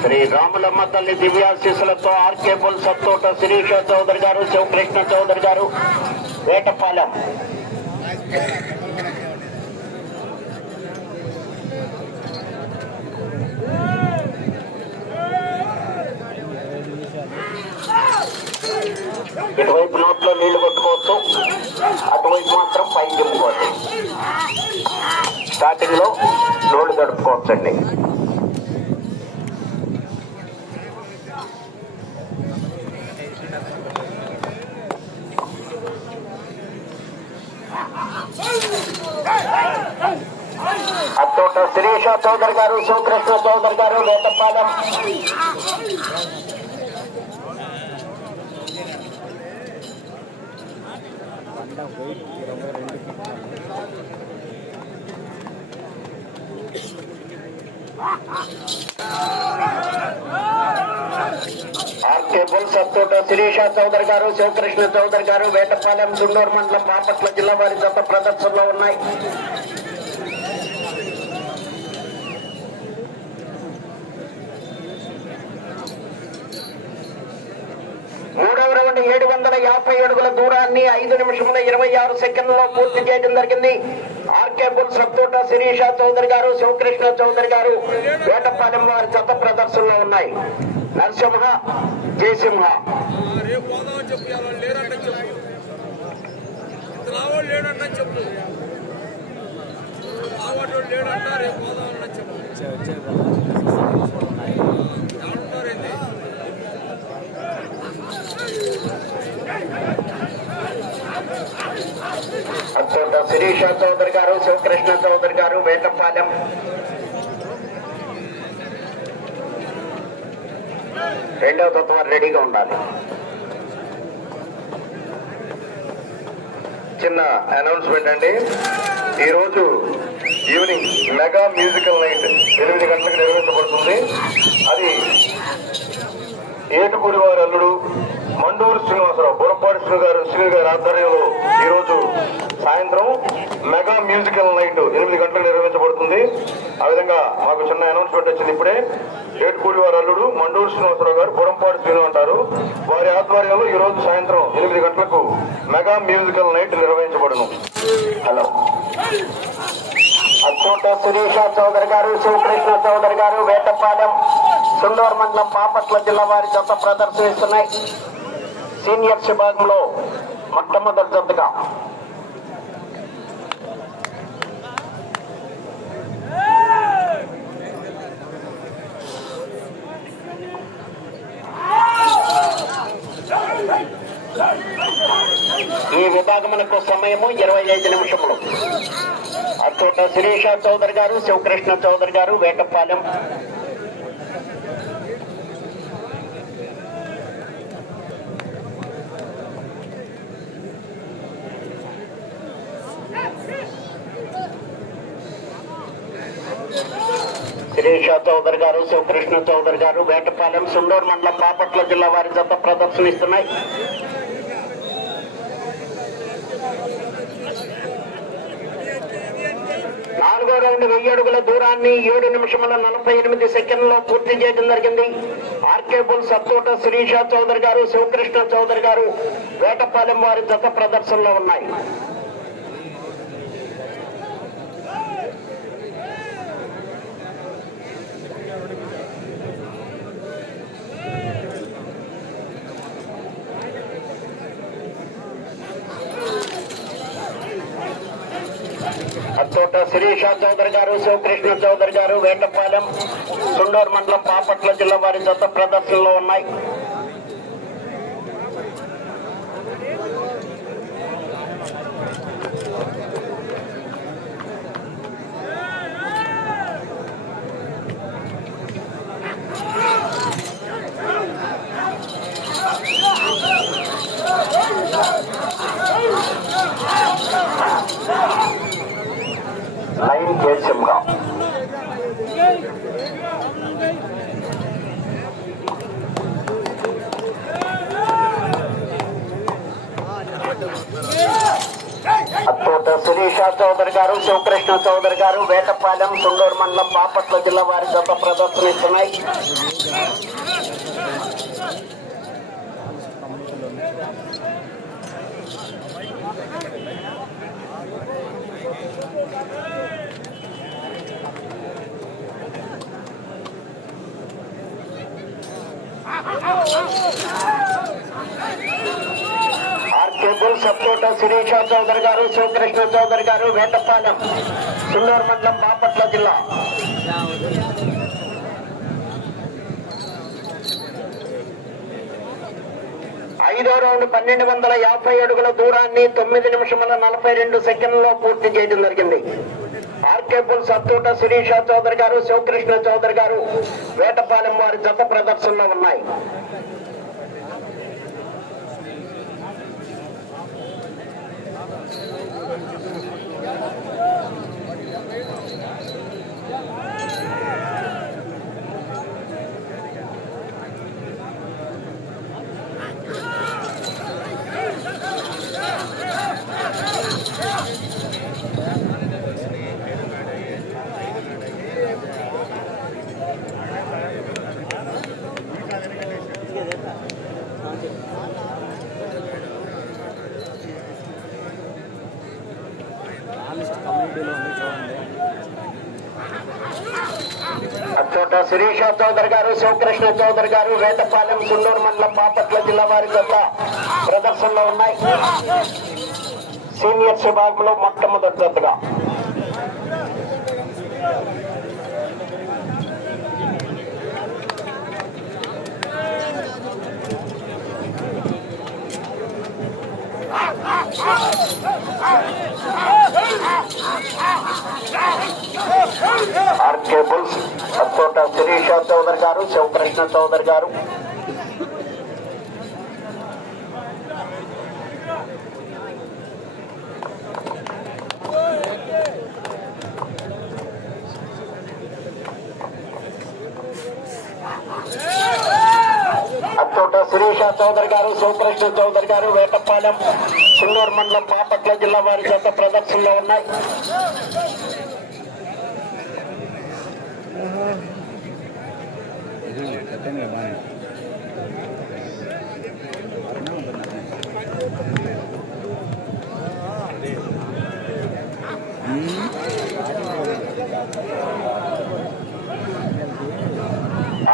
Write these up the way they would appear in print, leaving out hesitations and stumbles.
శ్రీ రాములమ్మ తల్లి దివ్యాశీస్సులతో RK bull సత్తోట Sirisha Chowdary గారు, శివకృష్ణ చౌదరి గారు, వేటపాలెం. ఇటువైపు నోట్లో నీళ్లు కొట్టుకోవచ్చు, అటువైపు మాత్రం పైకి దింపుకోవచ్చు. స్టార్టింగ్ లో నోళ్ళు గడుపుకోవచ్చండి. అత్తోట శిరీష చౌదరి గారు, శివకృష్ణ చౌదరి గారు, వేటపాలెం. ఆర్కే బుల్ సత్తోట శిరీష చౌదరి గారు, శివకృష్ణ చౌదరి గారు, వేటపాలెం, దున్నూరు మండలం, బాపట్ల జిల్లా వారి జత ప్రదర్శనలో ఉన్నాయి. మూడవ రౌండ్ 750 అడుగుల దూరాన్ని 5 నిమిషముల 26 సెకండ్లలో పూర్తి చేయడం జరిగింది. ఆర్కే బుల్ సత్తోట శిరీష చౌదరి గారు, శివకృష్ణ చౌదరి గారు, వేటపాలెం వారి జత ప్రదర్శనలో ఉన్నాయి. నరసింహ, జయసింహ. అచ్చోట శిరీష చౌదరి గారు, శివకృష్ణ చౌదరి గారు, వేటపాలెం. రెండవ తత్వం రెడీగా ఉండాలి. చిన్న అనౌన్స్మెంట్ అండి, ఈరోజు ఈవినింగ్ మెగా మ్యూజికల్ నైట్ 8 గంటలకు నిర్వహించబడుతుంది. అది ఏటుకూరి వారి అల్లుడు మండూరు శ్రీనివాసరావు, బురపాటి శ్రీ గారి ఆధ్వర్యంలో ఈరోజు సాయంత్రం మెగా మ్యూజికల్ నైట్ 8 గంటలకు నిర్వహించబడుతుంది. ఆ విధంగా మాకు చిన్న అనౌన్స్మెంట్ వచ్చింది ఇప్పుడే. ఏటుకూరి వారి అల్లుడు మండూరు శ్రీనివాసరావు గారు, బురంపాటి శ్రీను అంటారు, వారి ఆధ్వర్యంలో ఈ రోజు సాయంత్రం 8 గంటలకు మెగా మ్యూజికల్ నైట్ నిర్వహించబడును. హలో. అచ్చోట శిరీష చౌదరి గారు, శివకృష్ణ చౌదరి గారు, వేటపాలెం, దున్నూరు మండలం, బాపట్ల జిల్లా వారి జత ప్రదర్శిస్తున్నాయి. సీనియర్స్ విభాగంలో మొట్టమొదటి జతగా ఈ విభాగమునకు సమయము 25 నిమిషములు. అచ్చోట శిరీష చౌదరి గారు, శివకృష్ణ చౌదరి గారు, వేటపాలెం. శిరీష చౌదరి గారు, శివకృష్ణ చౌదరి గారు, వేటపాలెం, సుండూరు మండలం, బాపట్ల జిల్లా వారి జత ప్రదర్శనిస్తున్నాయి. నాలుగో రౌండ్ 1000 అడుగుల దూరాన్ని 7 నిమిషముల 48 సెకండ్లలో పూర్తి చేయడం జరిగింది. ఆర్కే బుల్ సత్తోట శిరీష చౌదరి గారు, శివకృష్ణ చౌదరి గారు, వేటపాలెం వారి జత ప్రదర్శనలో ఉన్నాయి. అచ్చోట శిరీష చౌదరి గారు, శివకృష్ణ చౌదరి గారు, వేటపాలెం, సుండూరు మండలం, బాపట్ల జిల్లా వారి జత ప్రదర్శనలో ఉన్నాయి. లైన్ కేశంగా అచ్చోట శిరీష చౌదరి గారు, శివకృష్ణ చౌదరి గారు, వేటపాలెం, సుండూరు మండలం, బాపట్ల జిల్లా వారి జత ప్రదర్శనిస్తున్నాయి. ఆర్కేబుల్ సత్తోట శిరీష చౌదరి గారు, శివకృష్ణ చౌదరి గారు, వేటపాలెం, సుండూరు మండలం, బాపట్ల జిల్లా. ఐదో రౌండ్ 1250 అడుగుల దూరాన్ని 9 నిమిషముల 42 సెకండ్లలో పూర్తి చేయడం జరిగింది. ఆర్కేబుల్ సత్తోట శిరీష చౌదరి గారు, శివకృష్ణ చౌదరి గారు, వేటపాలెం వారి జత ప్రదర్శనలో ఉన్నాయి. అచ్చోట శిరీష చౌదరి గారు, శివకృష్ణ చౌదరి గారు, వేటపాలెం, సుండూరు మండలం, బాపట్ల జిల్లా వారి జత ప్రదర్శనలో ఉన్నాయి. సీనియర్స్ విభాగంలో మొట్టమొదటి జతగా ఆర్కేబుల్స్ అచ్చోట శిరీష చౌదరి గారు, శివకృష్ణ చౌదరి గారు, అచ్చోట శిరీష చౌదరి గారు, శివకృష్ణ చౌదరి గారు, వేటపాలెం, సుండూరు మండలం, బాపట్ల జిల్లా వారి జత ప్రదర్శనలో ఉన్నాయి.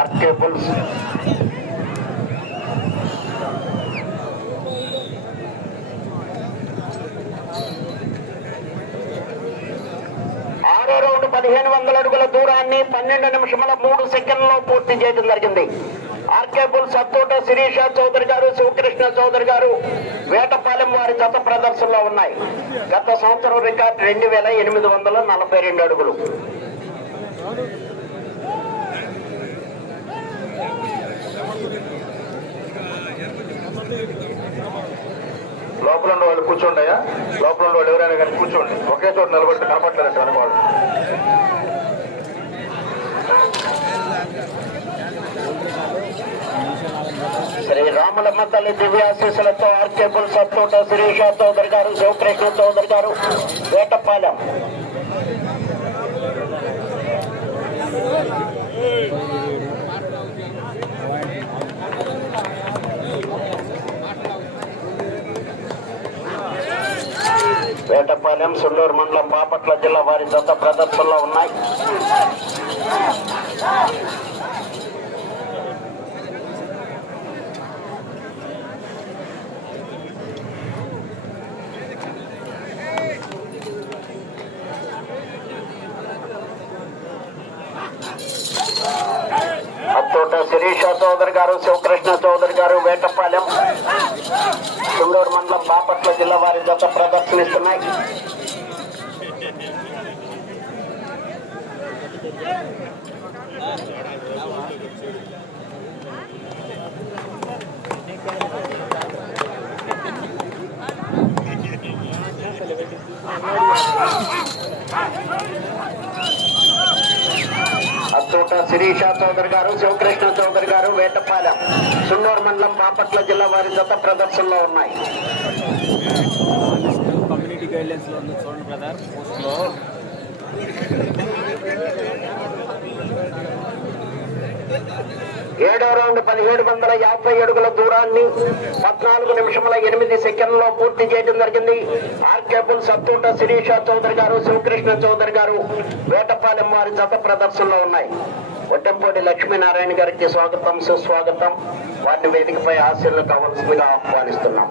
ఆర్కేబుల్స్ ఆరో రౌండ్ 1500 అడుగుల దూరాన్ని 12 నిమిషముల 3 సెకండ్లలో పూర్తి చేయడం జరిగింది. ఆర్కేబుల్ సత్తోట శిరీష చౌదరి గారు, శివకృష్ణ చౌదరి గారు, వేటపాలెం వారి జత ప్రదర్శనలో ఉన్నాయి. గత సంవత్సరం రికార్డు 2842 అడుగులు. లోపల ఉన్న వాళ్ళు కూర్చోండియా, లోపల ఉన్న వాళ్ళు ఎవరైనా కానీ కూర్చోండి. ఒకే చోట నిలబడితే కనపట్లేదంట అని వాళ్ళు. శ్రీ రాములమ్మ తల్లి దివ్యాశీస్సులతో ఆర్కేబుల్ సత్తోట శిరీష చౌదరి గారు, శివకృష్ణ చౌదరి గారు, వేటపాలెం. వేటపాలెం, సుండూరు మండలం, బాపట్ల జిల్లా వారి జత ప్రదర్శనలో ఉన్నాయి. అచ్చోట శిరీష చౌదరి గారు, శివకృష్ణ చౌదరి గారు, వేటపాలెం, సుండూరు మండలం, బాపట్ల జిల్లా వారి జత ప్రదర్శనిస్తున్నాయి. అచ్చోట శిరీష చౌదరి గారు, శివకృష్ణ చౌదరి గారు, వేటపాలెం, సుండూరు మండలం, బాపట్ల జిల్లా వారి జత ప్రదర్శనలో ఉన్నాయి. గైడ్లైన్స్ లో ఉంది చూడండి బ్రదర్ పోస్ట్ లో. ఏడో రౌండ్ 1750 అడుగుల దూరాన్ని 14 నిమిషముల 8 సెకండ్లలో పూర్తి చేయడం జరిగింది. ఆర్కేబుల్ సత్తూట శిరీష చౌదరి గారు, శివకృష్ణ చౌదరి గారు, వేటపాలెం వారి జత ప్రదర్శనలో ఉన్నాయి. ఒట్టంపూడి లక్ష్మీనారాయణ గారికి స్వాగతం, సుస్వాగతం. వారిని వేదికపై ఆశీర్లు కావాల్సిందిగా ఆహ్వానిస్తున్నాం.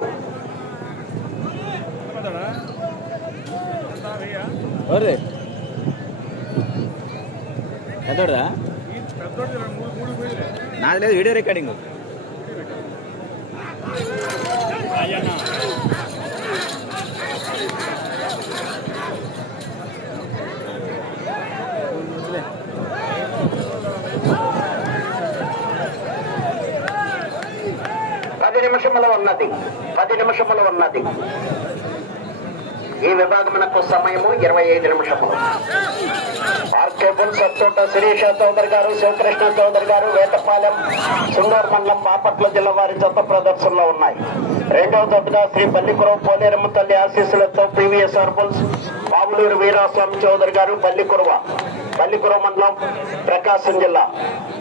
ఎంతోడా నాది లేదు, వీడియో రికార్డింగ్. పది నిమిషములు ఉన్నది. ఈ విభాగమునకు సమయము 25 నిమిషములు. ఆర్కేబుల్ సత్తూట శిరీష చౌదరి గారు, శివకృష్ణ చౌదరి గారు, వేటపాలెం సుందూరు మండలం బాపట్ల జిల్లా వారి జత ప్రదర్శనలో ఉన్నాయి. రెండవ జతగా శ్రీ పల్లికురవ పోలేరమ్మ తల్లి ఆశీస్సులతో పివిఎస్ఆర్ బుల్స్ పావులూరు వీరాస్వామి చౌదరి గారు, పల్లికురవ మండలం ప్రకాశం జిల్లా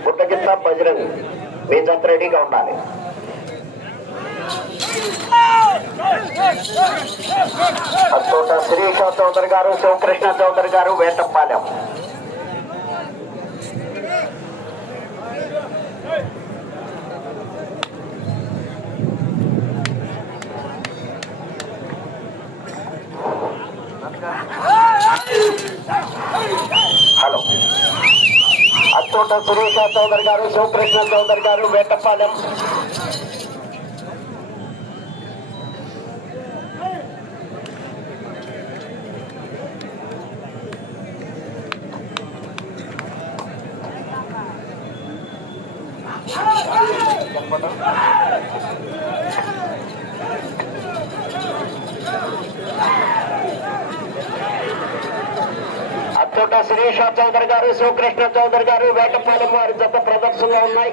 పుట్టగిత్త బజరంగ్. మీ జత రెడీగా ఉండాలి. అత్తోట శిరీష చౌదరి గారు, శివకృష్ణ చౌదరి గారు, వేటపాలెం. హలో. అత్తోట శిరీష చౌదరి గారు, శివకృష్ణ చౌదరి గారు, వేటపాలెం. అత్తోట శిరీష చౌదరి గారు, శివకృష్ణ చౌదరి గారు, వేటపాలెం వారి జత ప్రదర్శనలో ఉన్నాయి.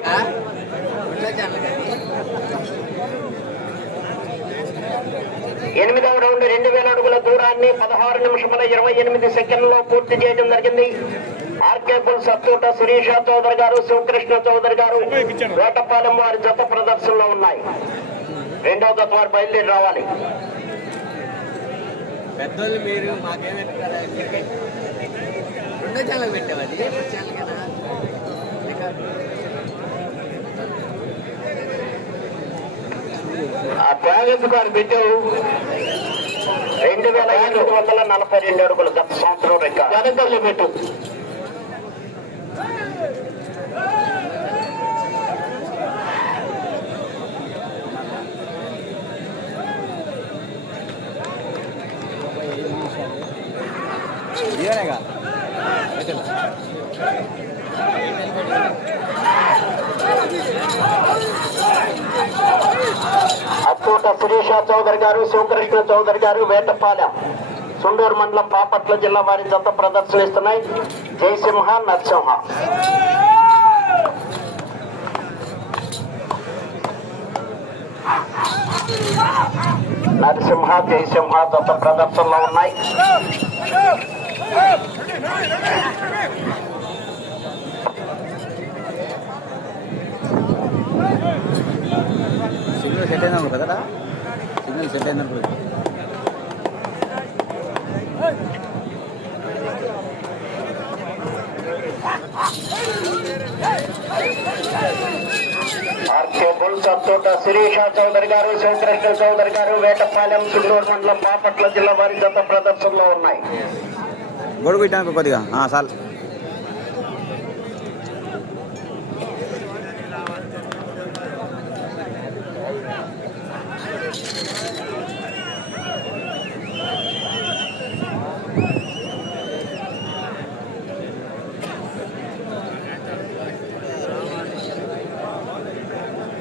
ఎనిమిదవ రౌండ్ 2000 అడుగుల దూరాన్ని 16 నిమిషముల 28 సెకండ్లలో పూర్తి చేయడం జరిగింది. ఆర్కేబుల్ సత్తూట శిరీష చౌదరి గారు, శివకృష్ణ చౌదరి గారు, వేటపాలెం వారి జత ప్రదర్శనలో ఉన్నాయి. రెండవ జత వారు బయలుదేరి రావాలి. పెద్దోళ్ళు మీరు మాకేమంటారా? రెండో ఛానల్ పెట్టామది ఛానల్ కదా. ఆ ప్రాజెక్టు గారు పెట్టావు 2742 అడుగులు గత సంవత్సరం రికార్డు పెట్టు. అత్తూట శిరీష చౌదరి గారు, శివకృష్ణ చౌదరి గారు, వేటపాలెం సుండూరు మండలం బాపట్ల జిల్లా వారి జత ప్రదర్శనిస్తున్నాయి. జయసింహ, నరసింహ. నరసింహ, జయసింహ జత ప్రదర్శనలో ఉన్నాయి. సిగ్నల్ సెట్ అయిందనుకో కదా, సిగ్నల్ సెట్ అయిందనుకో. ఆర్కేబుల్ సత్తూట శిరీష చౌదరి గారు, శివకృష్ణ చౌదరి గారు, వేటపాలెం సుండూరు మండలం బాపట్ల జిల్లా వారి జత ప్రదర్శనలో ఉన్నాయి. గొడుగు ఇట్టాను కొద్దిగా సార్.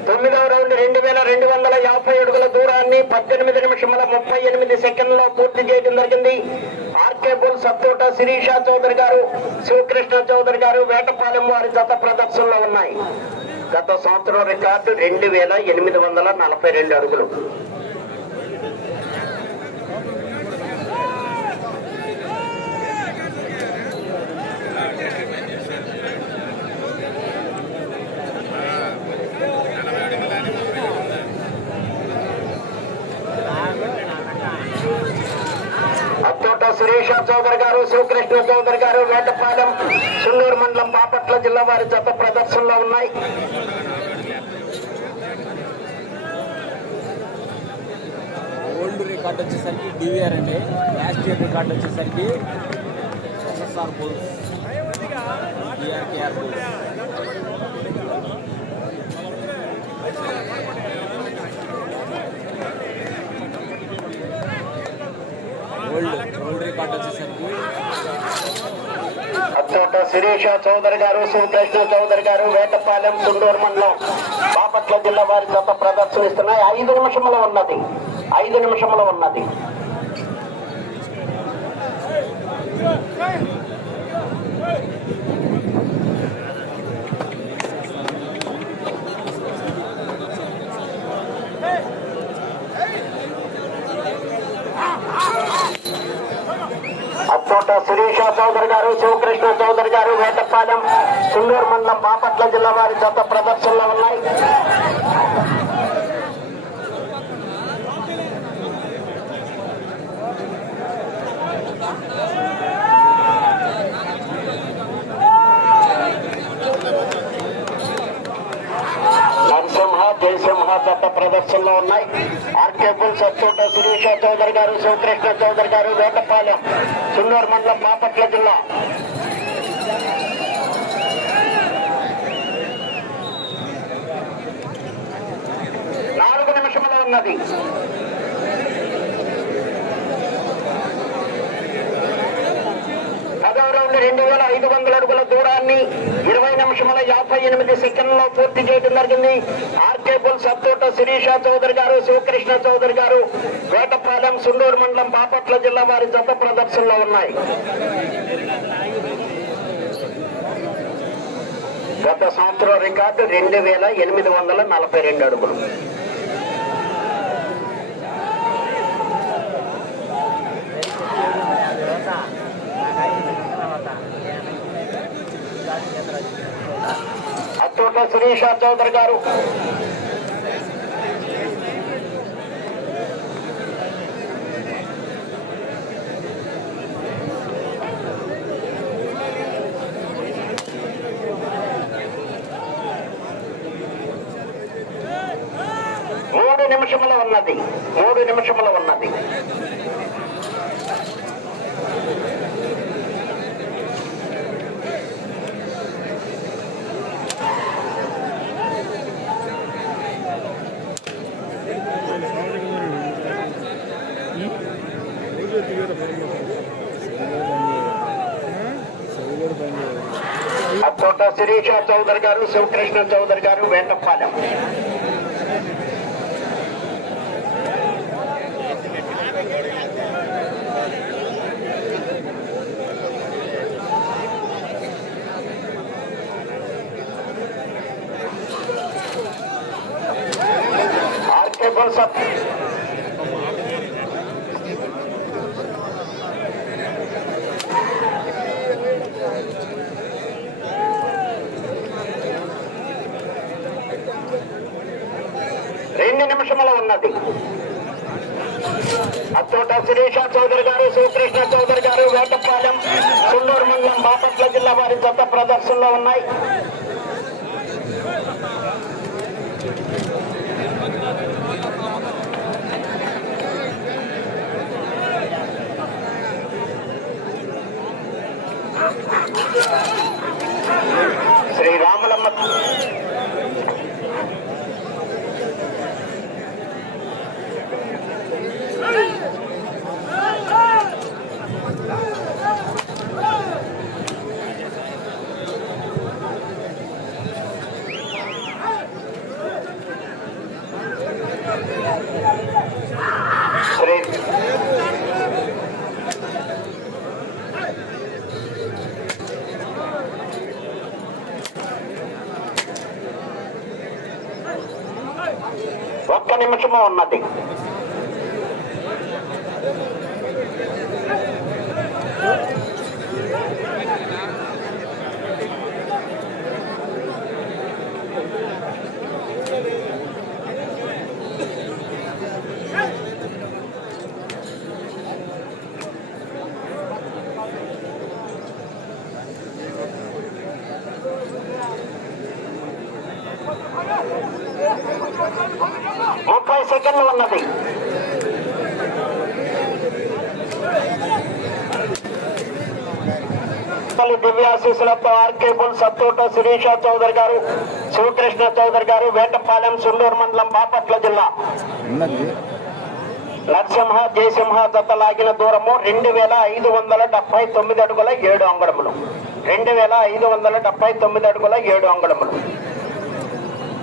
తొమ్మిదవ రౌండ్ 2250 అడుగుల దూరాన్ని 18 నిమిషముల 38 సెకండ్లలో పూర్తి చేయడం జరిగింది. ఆర్కేబుల్ సత్తూట శిరీష చౌదరి గారు, శివకృష్ణ చౌదరి గారు, వేటపాలెం వారి జత ప్రదర్శనలో ఉన్నాయి. గత సంవత్సరం రికార్డు 2842 అడుగులు. చౌదరి గారు శివకృష్ణ చౌదరి గారు వేటపాలెం సున్నూరు మండలం బాపట్ల జిల్లా వారి జత ప్రదర్శనలో ఉన్నాయి. ఓల్డ్ రికార్డ్ వచ్చేసరికి డివిఆర్ అండి. లాస్ట్ ఇయర్ రికార్డ్ వచ్చేసరికి SSR bulls, DRKR bulls. Old record వచ్చేసరికి అచ్చోట శిరీష చౌదరి గారు శివకృష్ణ చౌదరి గారు వేటపాలెం తుండూరు మండలం బాపట్ల జిల్లా వారి జత ప్రదర్శనిస్తున్నాయి. 5 నిమిషములు ఉన్నది. 5 నిమిషములు ఉన్నది. అచ్చోట శిరీష చౌదరి గారు శివకృష్ణ చౌదరి గారు వేటపాలెం సున్నూరు మండలం బాపట్ల జిల్లా వారి జత ప్రదర్శనలో ఉన్నాయి. నరసింహ జయసింహ జత ప్రదర్శనలో ఉన్నాయి. ఆర్కే బుల్స్ అచ్చోట శిరీష చౌదరి గారు శివకృష్ణ చౌదరి గారు వేటపాలెం సున్నూరు మండలం బాపట్ల జిల్లా. నాలుగు నిమిషంలో ఉన్నది. రౌండ్ 2500 అడుగుల దూరాన్ని 20 నిమిషముల 58 సెకండ్లలో పూర్తి చేయడం జరిగింది. ఆర్కే బుల్స్ అచ్చోట శిరీష చౌదరి గారు శివకృష్ణ చౌదరి గారు వేటపాలెం సున్నూరు మండలం బాపట్ల జిల్లా వారి జత ప్రదర్శనలో ఉన్నాయి. గత సంవత్సరం రికార్డు 2842 అడుగులు. అచ్చోట శిరీష చౌదరి గారు మూడు నిమిషముల ఉన్నది. అచ్చోట శిరీష చౌదరి గారు శివకృష్ణ చౌదరి గారు వేటపాలెం. ఆర్కే బుల్స్ నిమిషముల ఉన్నది. అచ్చోట శిరీష చౌదరి గారు శివకృష్ణ చౌదరి గారు వేటపాలెం సున్నూరు మండలం బాపట్ల జిల్లా వారి జత ప్రదర్శనలో ఉన్నాయి. శ్రీరాములమ్మ ఒక్క నిమిషము ఉన్నది. 30 సెకండ్లు ఉన్నది. దివ్యాశీసులతో ఆర్కే బుల్ సత్తోట శిరీష చౌదరి గారు, శివకృష్ణ చౌదరి గారు, వేటపాలెం, సుండూరు మండలం, బాపట్ల జిల్లా. నరసింహ జయసింహ జత లాగిన దూరము 2579 అడుగుల 7 అంగుళములు. 2579 అడుగుల 7 అంగుళములు.